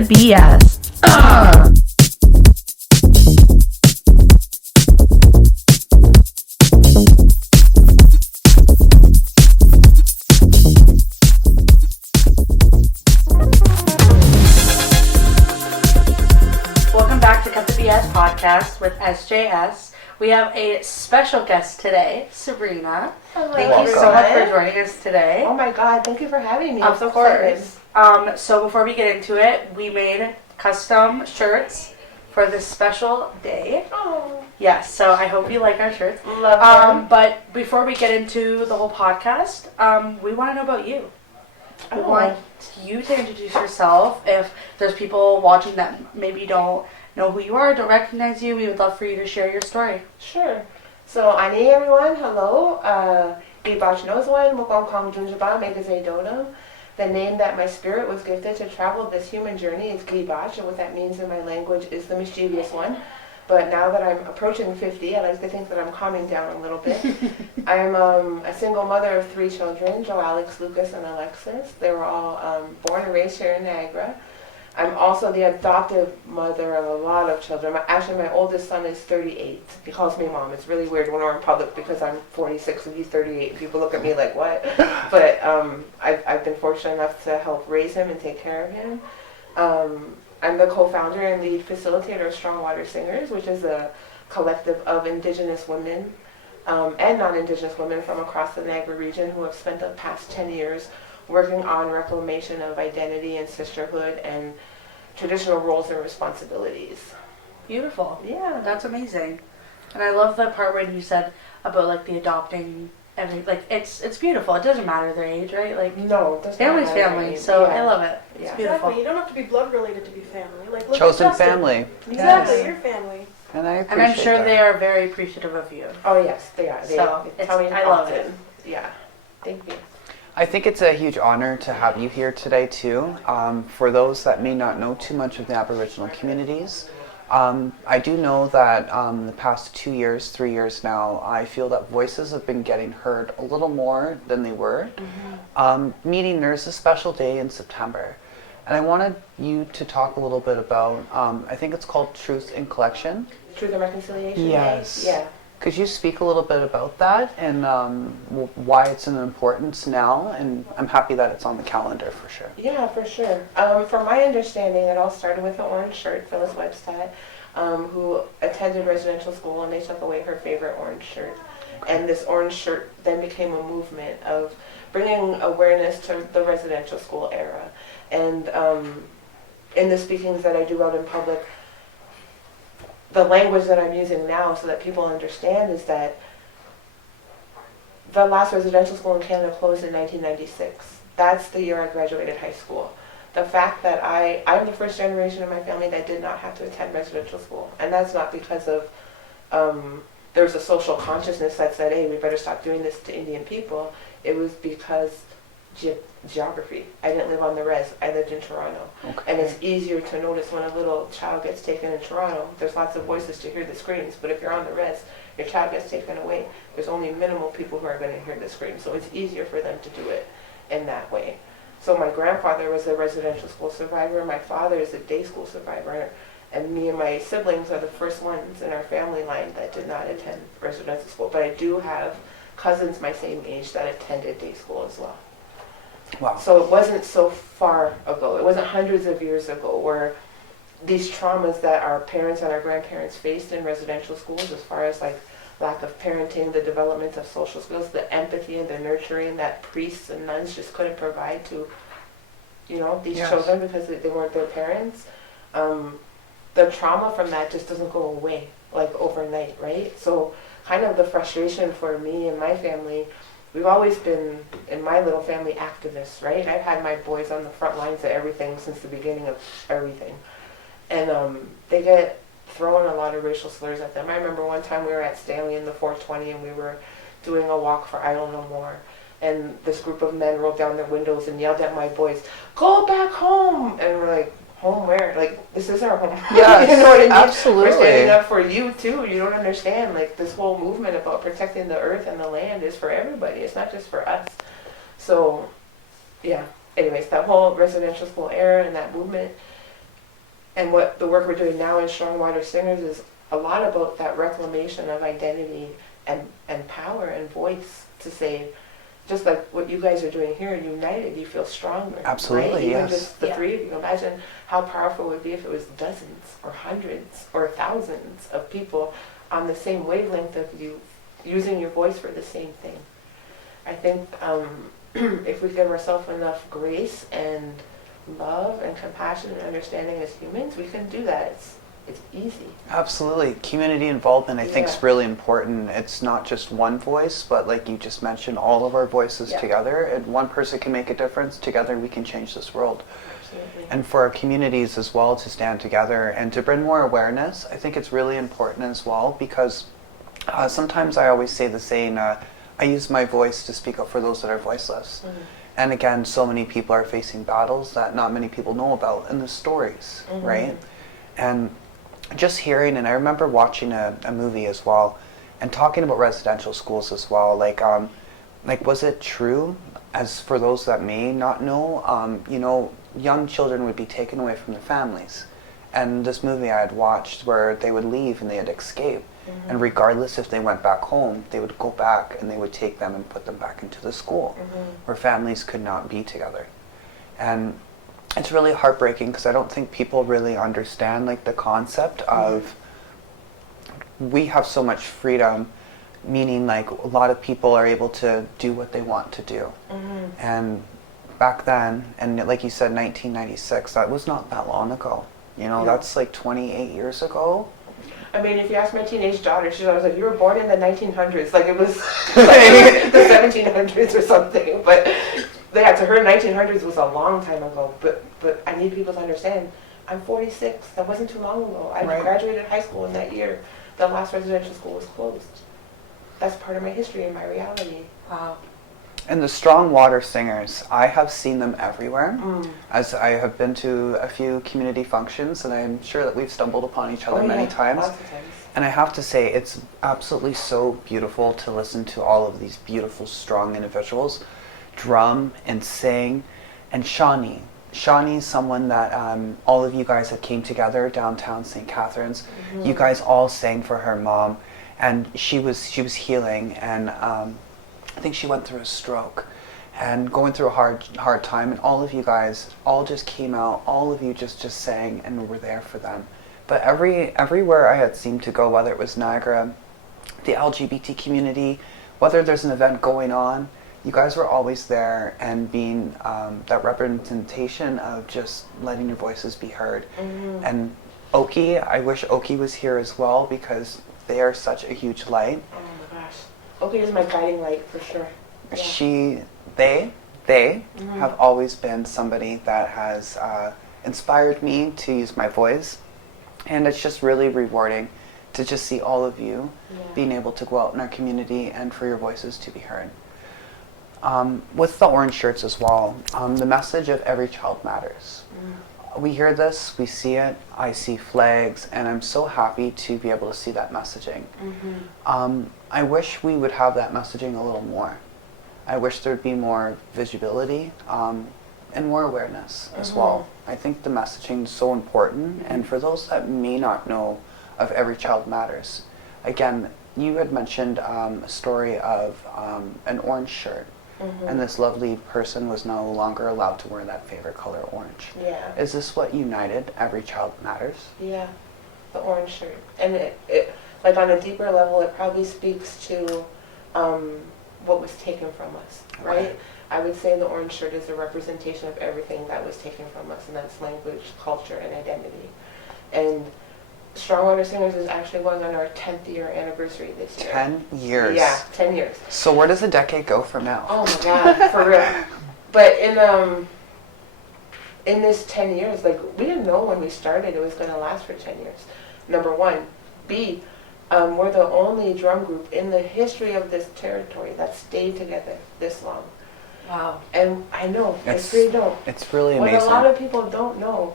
to BS. Welcome back to Cut the BS Podcast with SJS. We have a special guest today, Sabrina. Hello. Thank you so much for joining us today. Oh my God, thank you for having me. Of course. So before we get into it, we made custom shirts for this special day. Oh. Yes, so I hope you like our shirts. Love them. But before we get into the whole podcast, we want to know about you. We want you to introduce yourself. If there's people watching that maybe don't know who you are, don't recognize you, we would love for you to share your story. Sure. So, ani everyone, hello. B.S Mukong Junjaba Megazay Dono. The name that my spirit was gifted to travel this human journey is Glibach, and what that means in my language is the mischievous one. But now that I'm approaching 50, I like to think that I'm calming down a little bit. I'm a single mother of 3 children, Joe, Alex, Lucas, and Alexis. They were all born and raised here in Niagara. I'm also the adoptive mother of a lot of children. Actually, my oldest son is 38. He calls me mom. It's really weird when we're in public because I'm 46 and he's 38. People look at me like, what? But I've been fortunate enough to help raise him and take care of him. I'm the co-founder and lead facilitator of Strong Water Singers, which is a collective of Indigenous women and non-Indigenous women from across the Niagara region who have spent the past 10 years working on reclamation of identity and sisterhood and traditional roles and responsibilities. Beautiful. Yeah. That's amazing. And I love the part when you said about like the adopting it's beautiful. It doesn't matter their age, right? Like no, that's family's not family. So yeah. I love it. It's yeah. beautiful. Exactly. You don't have to be blood related to be family. Like look Chosen at Justin. family. Exactly, Yes. your family. And I appreciate And I'm sure that. they are very appreciative of you. Oh yes, they are. So, they tell me I love it. often. Yeah. Thank you. I think it's a huge honor to have you here today too. For those that may not know too much of the Aboriginal communities, I do know that the past 2 years, 3 years now, I feel that voices have been getting heard a little more than they were. Meaning there's a special day in September. And I wanted you to talk a little bit about, I think it's called Truth in Collection. Truth and Reconciliation Yes. Day? Yeah. Could you speak a little bit about that and why it's an importance now? And I'm happy that it's on the calendar for sure. Yeah, for sure. From my understanding, it all started with an orange shirt, Phyllis Webstad, who attended residential school, and they took away her favorite orange shirt. And this orange shirt then became a movement of bringing awareness to the residential school era. And in the speakings that I do out in public, the language that I'm using now so that people understand is that the last residential school in Canada closed in 1996. That's the year I graduated high school. The fact that I'm the first generation in my family that did not have to attend residential school. And that's not because of, there's a social consciousness that said, hey, we better stop doing this to Indian people. It was because geography. I didn't live on the res. I lived in Toronto. Okay. And it's easier to notice when a little child gets taken in Toronto. There's lots of voices to hear the screams, but if you're on the res, your child gets taken away. There's only minimal people who are going to hear the screams, so it's easier for them to do it in that way. So my grandfather was a residential school survivor. My father is a day school survivor. And me and my siblings are the first ones in our family line that did not attend residential school. But I do have cousins my same age that attended day school as well. Wow. So it wasn't so far ago. It wasn't hundreds of years ago where these traumas that our parents and our grandparents faced in residential schools, as far as like lack of parenting, the development of social skills, the empathy and the nurturing that priests and nuns just couldn't provide to, these Yes. children because they weren't their parents. The trauma from that just doesn't go away like overnight, right? So kind of the frustration for me and my family, we've always been, in my little family, activists, right? I've had my boys on the front lines of everything since the beginning of everything. And they get throwing a lot of racial slurs at them. I remember one time we were at Stanley in the 420 and we were doing a walk for Idle No More. And this group of men rolled down their windows and yelled at my boys, "Go back home!" And we're like, home where? Like, this is our home. Yes, you know what I mean? absolutely. We're standing up for you too. You don't understand. Like, this whole movement about protecting the earth and the land is for everybody. It's not just for us. So, yeah. Anyways, that whole residential school era and that movement, And what the work we're doing now in Strong Water Singers is a lot about that reclamation of identity and power and voice to say, just like what you guys are doing here, united, you feel stronger. Absolutely, right? Even yes. just the three of you. Imagine how powerful it would be if it was dozens or hundreds or thousands of people on the same wavelength of you, using your voice for the same thing. I think if we give ourselves enough grace and love and compassion and understanding as humans, we can do that. It's easy. Absolutely. Community involvement, I think, is Yeah. really important. It's not just one voice, but like you just mentioned, all of our voices Yeah. together. And one person can make a difference. Together, we can change this world. Absolutely. And for our communities as well to stand together and to bring more awareness, I think it's really important as well, because sometimes I always say the saying, I use my voice to speak up for those that are voiceless. Mhm. And again, so many people are facing battles that not many people know about in the stories, Mhm. right? And just hearing, and I remember watching a movie as well, and talking about residential schools as well, like was it true, as for those that may not know, young children would be taken away from their families. And this movie I had watched where they would leave and they'd escape. Mhm. And regardless if they went back home, they would go back and they would take them and put them back into the school Mhm. where families could not be together. And it's really heartbreaking because I don't think people really understand like the concept of we have so much freedom, meaning like a lot of people are able to do what they want to do. Mhm. And back then, and like you said, 1996, that was not that long ago. No. That's like 28 years ago. I mean, if you ask my teenage daughter, she's always like, you were born in the 1900s. Like it was like the 1700s or something. But yeah, to her, 1900s was a long time ago. But I need people to understand, I'm 46. That wasn't too long ago. I Right. graduated high school in that year. The last residential school was closed. That's part of my history and my reality. Wow. And the Strong Water Singers, I have seen them everywhere, Mm. as I have been to a few community functions, and I'm sure that we've stumbled upon each other many times. Lots of times. And I have to say, it's absolutely so beautiful to listen to all of these beautiful, strong individuals drum and sing. And Shawnee. Shawnee's someone that all of you guys that came together downtown St. Catharines. Mhm. You guys all sang for her mom, and she was healing, and I think she went through a stroke and going through a hard time, and all of you guys all just came out, all of you just sang and were there for them. But everywhere I had seemed to go, whether it was Niagara, the LGBT community, whether there's an event going on, you guys were always there and being that representation of just letting your voices be heard. Mhm. And Oki, I wish Oki was here as well, because they are such a huge light. Oh my gosh. Okay, is my guiding light for sure. Yeah. They Mhm. have always been somebody that has inspired me to use my voice, and it's just really rewarding to just see all of you Yeah. being able to go out in our community and for your voices to be heard. With the orange shirts as well, the message of every child matters. Mm. We hear this, we see it, I see flags, and I'm so happy to be able to see that messaging. Mhm. I wish we would have that messaging a little more. I wish there'd be more visibility and more awareness as well. I think the messaging is so important, and for those that may not know of Every Child Matters, again, you had mentioned a story of an orange shirt, Mhm. and this lovely person was no longer allowed to wear that favorite color, orange. Yeah. Is this what united Every Child Matters? Yeah, the orange shirt. And it like on a deeper level, it probably speaks to what was taken from us, right? Okay. I would say the orange shirt is a representation of everything that was taken from us, and that's language, culture, and identity. And Strong Water Singers is actually going on our 10th year anniversary this year. 10 years. Yeah, 10 years. So where does a decade go from now? Oh my God, for real. But in this 10 years, like we didn't know when we started it was going to last for 10 years. Number one. B, we're the only drum group in the history of this territory that stayed together this long. Wow. And I know, I It's really don't. It's really What amazing. a lot of people don't know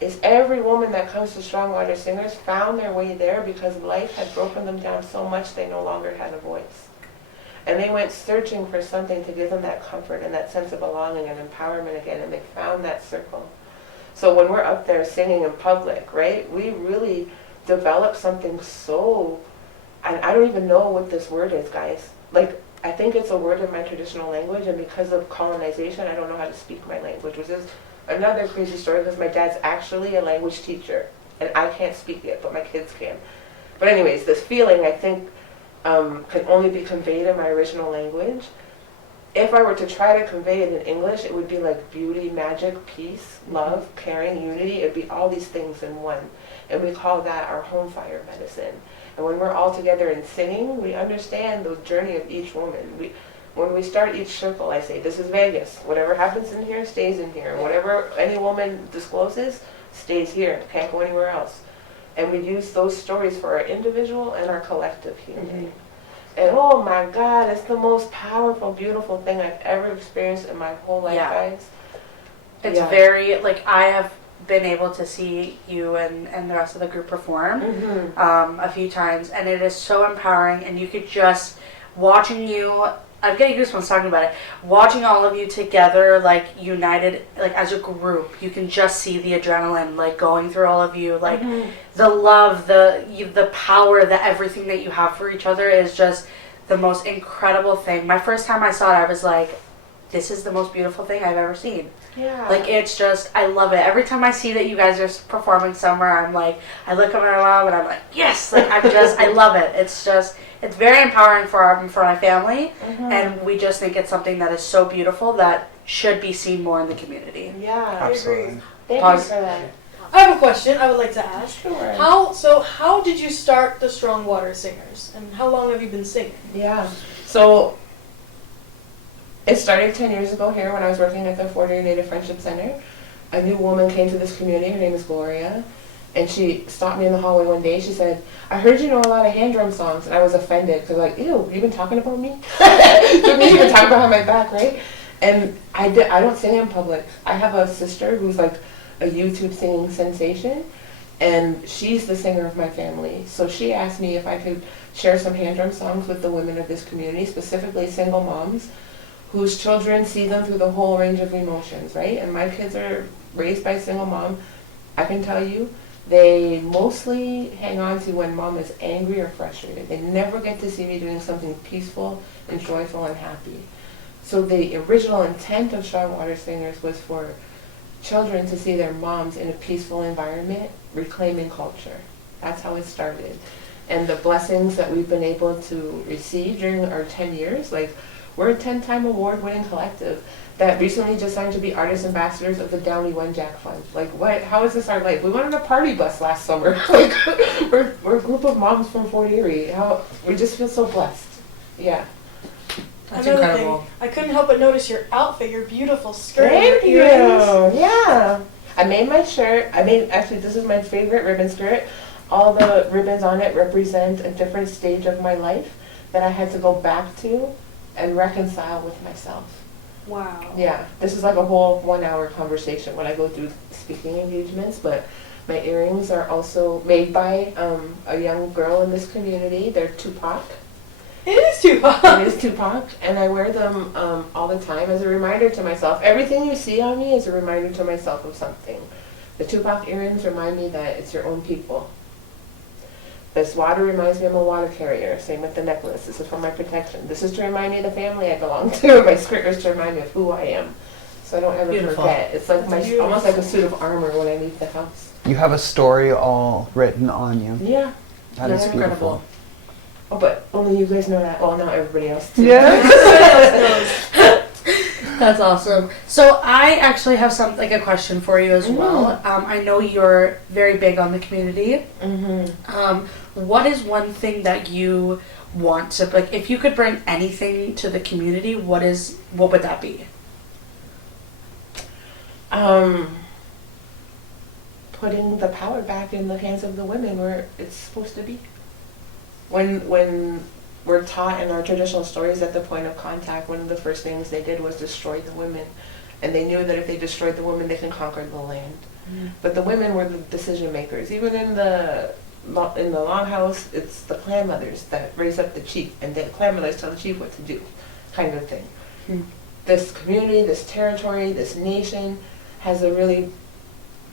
is every woman that comes to Strong Water Singers found their way there because life had broken them down so much they no longer had a voice. And they went searching for something to give them that comfort and that sense of belonging and empowerment again, and they found that circle. So when we're up there singing in public, right, we really develop something so, I don't even know what this word is, guys. Like, I think it's a word in my traditional language, and because of colonization, I don't know how to speak my language, which is another crazy story because my dad's actually a language teacher, and I can't speak it, but my kids can. But anyways, this feeling, I think, can only be conveyed in my original language. If I were to try to convey it in English, it would be like beauty, magic, peace, love, caring, unity. It'd be all these things in one. And we call that our home fire medicine. And when we're all together and singing, we understand the journey of each woman. When we start each circle, I say, this is Vegas. Whatever happens in here stays in here. Whatever any woman discloses stays here. Can't go anywhere else. And we use those stories for our individual and our collective healing. And oh my God, it's the most powerful, beautiful thing I've ever experienced in my whole life, guys. It's very, like, I have been able to see you and the rest of the group perform a few times, and it is so empowering, and you could just, watching you, I'm getting goosebumps talking about it, watching all of you together, like, united, like, as a group, you can just see the adrenaline, like, going through all of you, like, the love, the power, the everything that you have for each other is just the most incredible thing. My first time I saw it, I was like, this is the most beautiful thing I've ever seen. Yeah. Like, it's just, I love it. Every time I see that you guys are performing somewhere, I'm like, I look at my mom and I'm like, yes! Like, I'm just, I love it. It's just, it's very empowering for my family, and we just think it's something that is so beautiful that should be seen more in the community. Yeah, Absolutely. I agree. Thank you for that. I have a question I would like to ask. Sure. How did you start the Strong Water Singers, and how long have you been singing? Yeah. So it started 10 years ago here when I was working at the Fort Erie Native Friendship Center. A new woman came to this community. Her name is Gloria. And she stopped me in the hallway one day. She said, I heard you know a lot of hand drum songs. And I was offended because, like, ew, you been talking about me? You've been talking behind my back, right? And I don't sing in public. I have a sister who's like a YouTube singing sensation. And she's the singer of my family. So she asked me if I could share some hand drum songs with the women of this community, specifically single moms, whose children see them through the whole range of emotions, right? And my kids are raised by a single mom. I can tell you, they mostly hang on to when mom is angry or frustrated. They never get to see me doing something peaceful and joyful and happy. So the original intent of Strong Water Singers was for children to see their moms in a peaceful environment, reclaiming culture. That's how it started. And the blessings that we've been able to receive during our 10 years, like, we're a 10-time award-winning collective that recently just signed to be artist ambassadors of the Downey One Jack Fund. Like, what? How is this our life? We went on a party bus last summer. Like, we're a group of moms from Fort Erie. We just feel so blessed. Yeah. That's Another incredible. thing, I couldn't help but notice your outfit, your beautiful skirt, Thank your you. earrings. Yeah. I made my shirt. Actually, this is my favorite ribbon skirt. All the ribbons on it represent a different stage of my life that I had to go back to and reconcile with myself. Wow. Yeah, this is like a whole 1 hour conversation when I go through speaking engagements, but my earrings are also made by a young girl in this community. They're Tupac. It is Tupac. It is Tupac, and I wear them all the time as a reminder to myself. Everything you see on me is a reminder to myself of something. The Tupac earrings remind me that it's your own people. This water reminds me I'm a water carrier. Same with the necklace. This is for my protection. This is to remind me of the family I belong to. My skirt is to remind me of who I am, so I don't ever forget. It's like almost like a suit of armor when I leave the house. You have a story all written on you. Yeah. That is beautiful. Oh, but only you guys know that. Well, now everybody else too. Yeah. That's awesome. So I actually have a question for you as well. I know you're very big on the community. What is one thing that you want to, like, if you could bring anything to the community, what would that be? Putting the power back in the hands of the women where it's supposed to be. When we're taught in our traditional stories at the point of contact, one of the first things they did was destroy the women. And they knew that if they destroyed the women, they can conquer the land. But the women were the decision makers. Even in the longhouse, it's the clan mothers that raise up the chief, and the clan mothers tell the chief what to do, kind of thing. This community, this territory, this nation has a really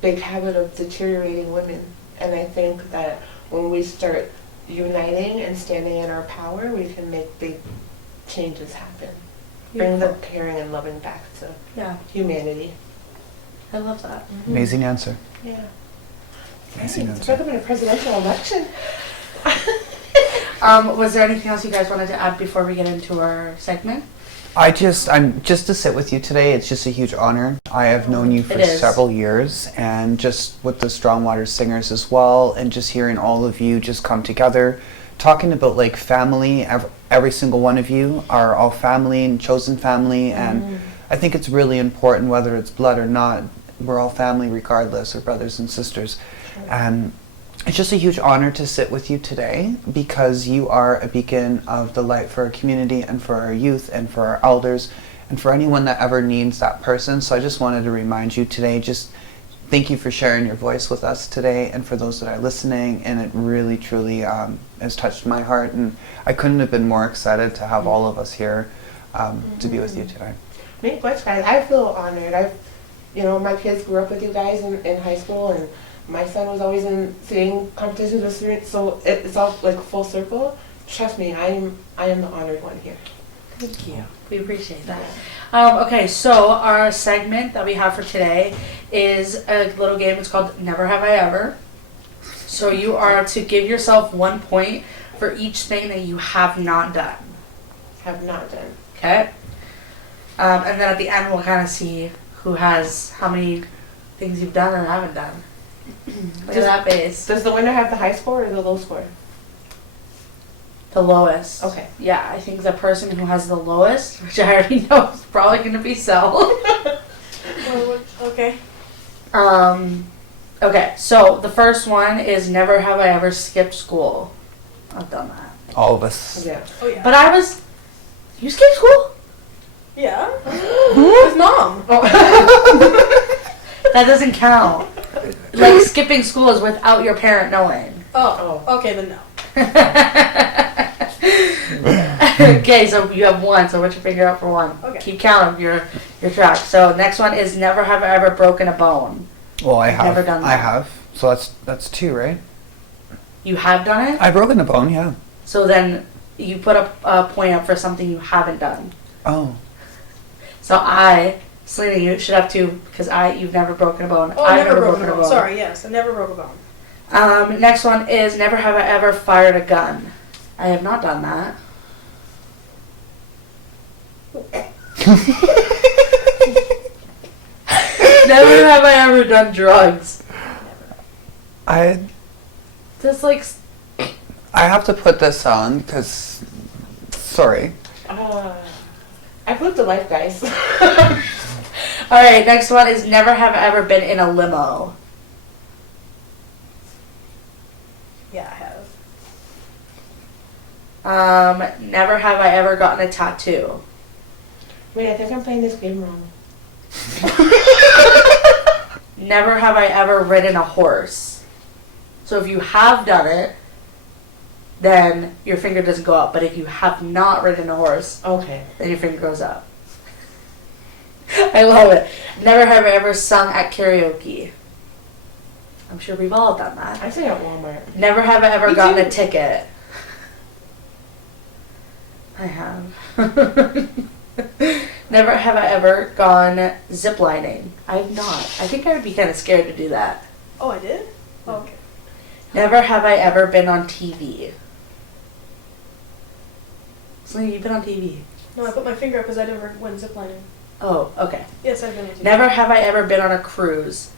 big habit of deteriorating women. And I think that when we start uniting and standing in our power, we can make big changes happen. Bring the caring and loving back to humanity. I love that. Mm-hmm. Amazing answer. Yeah. Amazing It's answer. better than a presidential election. Was there anything else you guys wanted to add before we get into our segment? I'm just to sit with you today. It's just a huge honor. I have known you for It is. several years, and just with the Strong Water Singers as well, and just hearing all of you just come together, talking about like family. Every single one of you are all family and chosen family, and I think it's really important, whether it's blood or not. We're all family regardless, or brothers and sisters, and it's just a huge honor to sit with you today, because you are a beacon of the light for our community and for our youth and for our elders and for anyone that ever needs that person. So I just wanted to remind you today, just thank you for sharing your voice with us today, and for those that are listening, and it really truly has touched my heart, and I couldn't have been more excited to have all of us here to be with you today. Me, guys, I feel honored. My kids grew up with you guys in high school, and my son was always in singing competitions with students, so it's all like full circle. Trust me, I am the honored one here. Thank you. We appreciate that. Okay, so our segment that we have for today is a little game. It's called Never Have I Ever. So you are to give yourself 1 point for each thing that you have not done. Have not done. Okay? And then at the end, we'll kind of see who has how many things you've done or haven't done. Look at that face. Does the winner have the high score or the low score? The lowest. Okay. Yeah, I think the person who has the lowest, which I already know is probably going to be Sel. Okay. Okay, so the first one is never have I ever skipped school. I've done that. All of us. Yeah. Oh yeah. But you skipped school? Yeah. With mom. That doesn't count. Like, skipping school is without your parent knowing. Oh. Okay, then no. Okay, so you have one, so put your finger up for one. Okay. Keep count of your track. So next one is never have I ever broken a bone. Well, I have. Never done that. I have. So that's 2, right? You have done it? I've broken a bone, yeah. So then you put a point up for something you haven't done. Oh. So Selena, you should have 2 because you've never broken a bone. Oh, I've never broken a bone. Sorry, yes, I never broke a bone. Next one is never have I ever fired a gun. I have not done that. Never have I ever done drugs. Just like... I have to put this on because, sorry. I've lived a life, guys. Alright, next one is never have I ever been in a limo. Yeah, I have. Never have I ever gotten a tattoo. Wait, I think I'm playing this game wrong. Never have I ever ridden a horse. So if you have done it, then your finger doesn't go up. But if you have not ridden a horse, Okay. then your finger goes up. I love it. Never have I ever sung at karaoke. I'm sure we've all done that. I say at Walmart. Never have I ever Me gotten too. a ticket. I have. Never have I ever gone ziplining. I've not. I think I would be kind of scared to do that. Oh, I did? Oh, okay. Never have I ever been on TV. Selena, you've been on TV. No, I put my finger up because I never went ziplining. Oh, okay. Yes, I've been on TV. Never have I ever been on a cruise.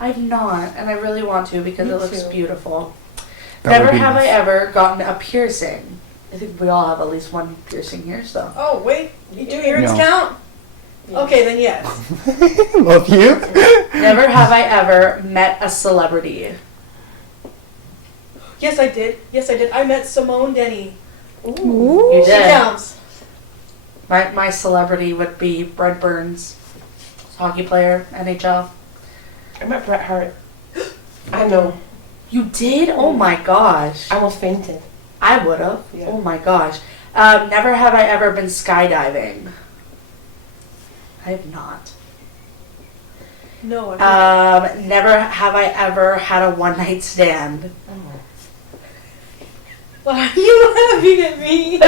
I've not, and I really want to because Me it looks too. beautiful. That Never would be have I nice. ever gotten a piercing. I think we all have at least one piercing here, so. Oh, wait. You do earrings No. count? Yeah. Okay, then yes. Love you. Never have I ever met a celebrity. Yes, I did. Yes, I did. I met Simone Denny. You She did. counts. My celebrity would be Brent Burns, hockey player, NHL. I met Bret Hart. I know. You did? Oh my gosh. I almost fainted. I would have. Yeah. Oh my gosh. Never have I ever been skydiving. I have not. No, I haven't. Never have I ever had a one-night stand. Why are you laughing at me?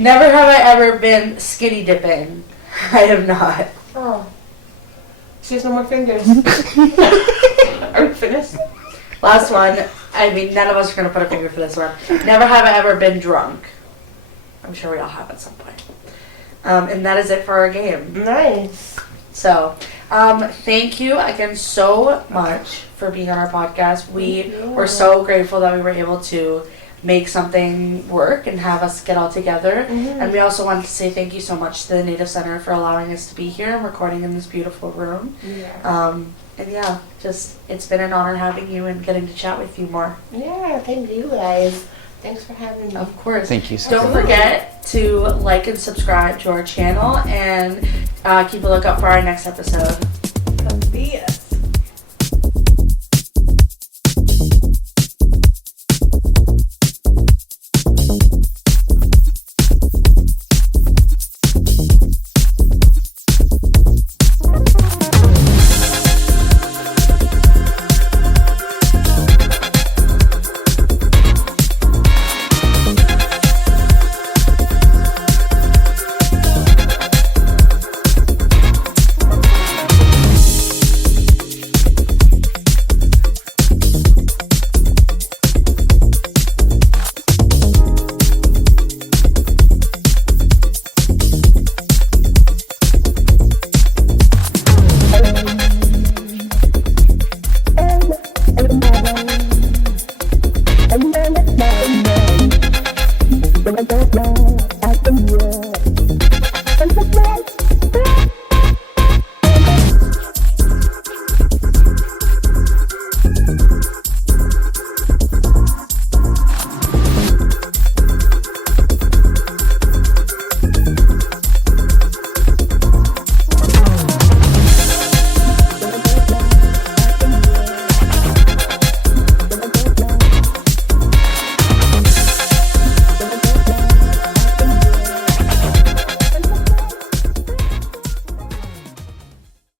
Never have I ever been skinny dipping. I have not. Oh. She has no more fingers. Are we finished? Last one. I mean, none of us are going to put a finger for this one. Never have I ever been drunk. I'm sure we all have at some point. And that is it for our game. Nice. So, thank you again so much for being on our podcast. We were so grateful that we were able to make something work and have us get all together. Mm-hmm. And we also wanted to say thank you so much to the Native Center for allowing us to be here and recording in this beautiful room. Yeah. And yeah, just it's been an honor having you and getting to chat with you more. Yeah, thank you guys. Thanks for having me. Of course. Thank you. Don't forget to like and subscribe to our channel and keep a lookout for our next episode. B.S.